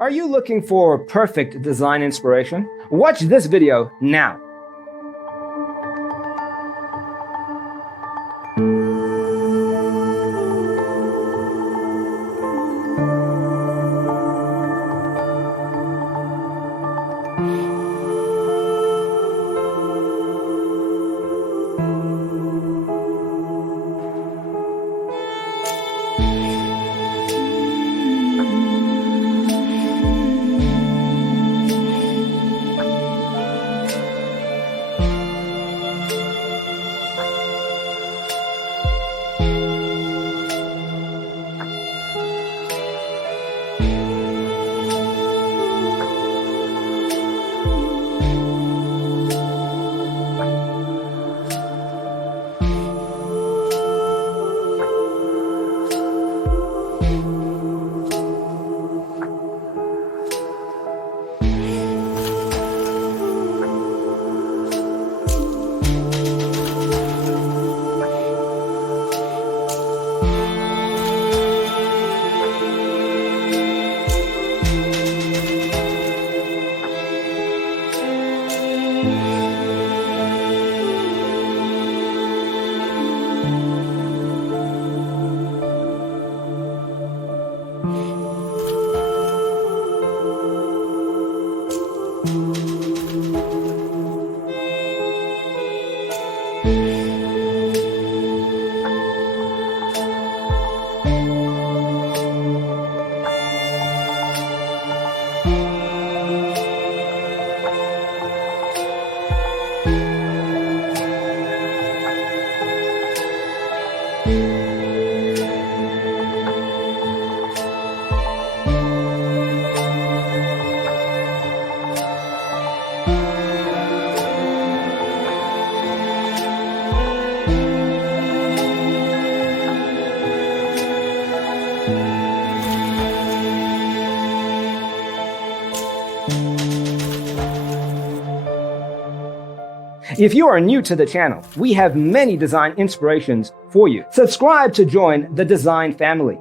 Are you looking for perfect design inspiration? Watch this video now. If you are new to the channel, we have many design inspirations for you. Subscribe to join the design family.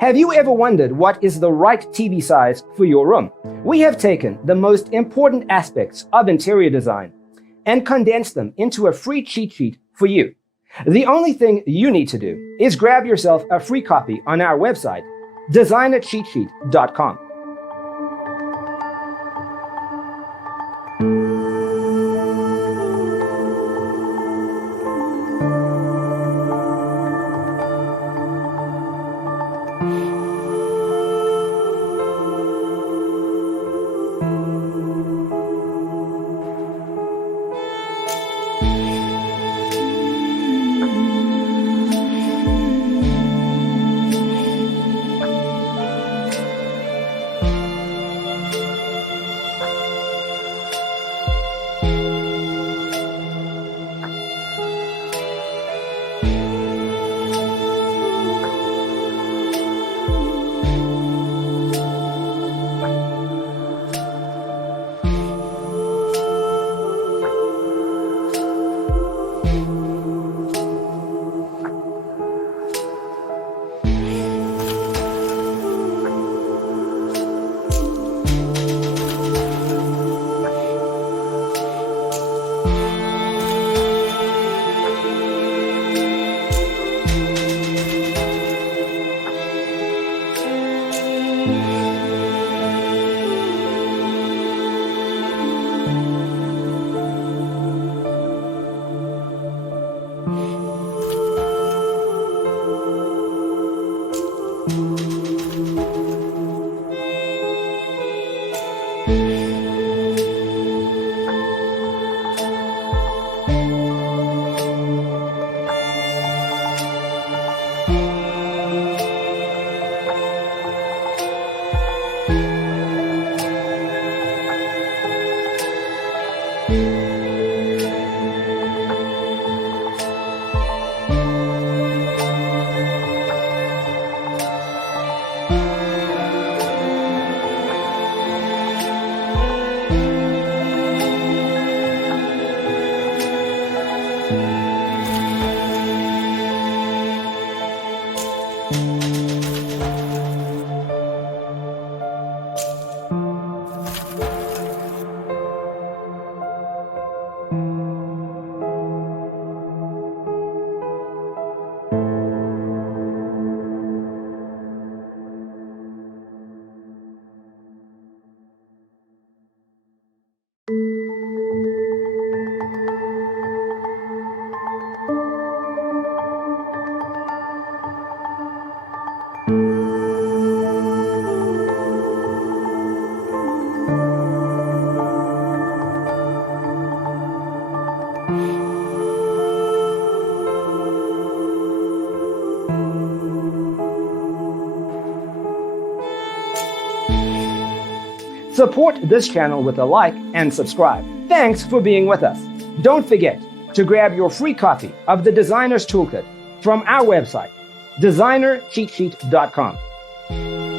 Have you ever wondered what is the right TV size for your room? We have taken the most important aspects of interior design and condensed them into a free cheat sheet for you. The only thing you need to do is grab yourself a free copy on our website, designercheatsheet.com. Support this channel with a like and subscribe. Thanks for being with us. Don't forget to grab your free copy of the Designer's Toolkit from our website, designercheatsheet.com.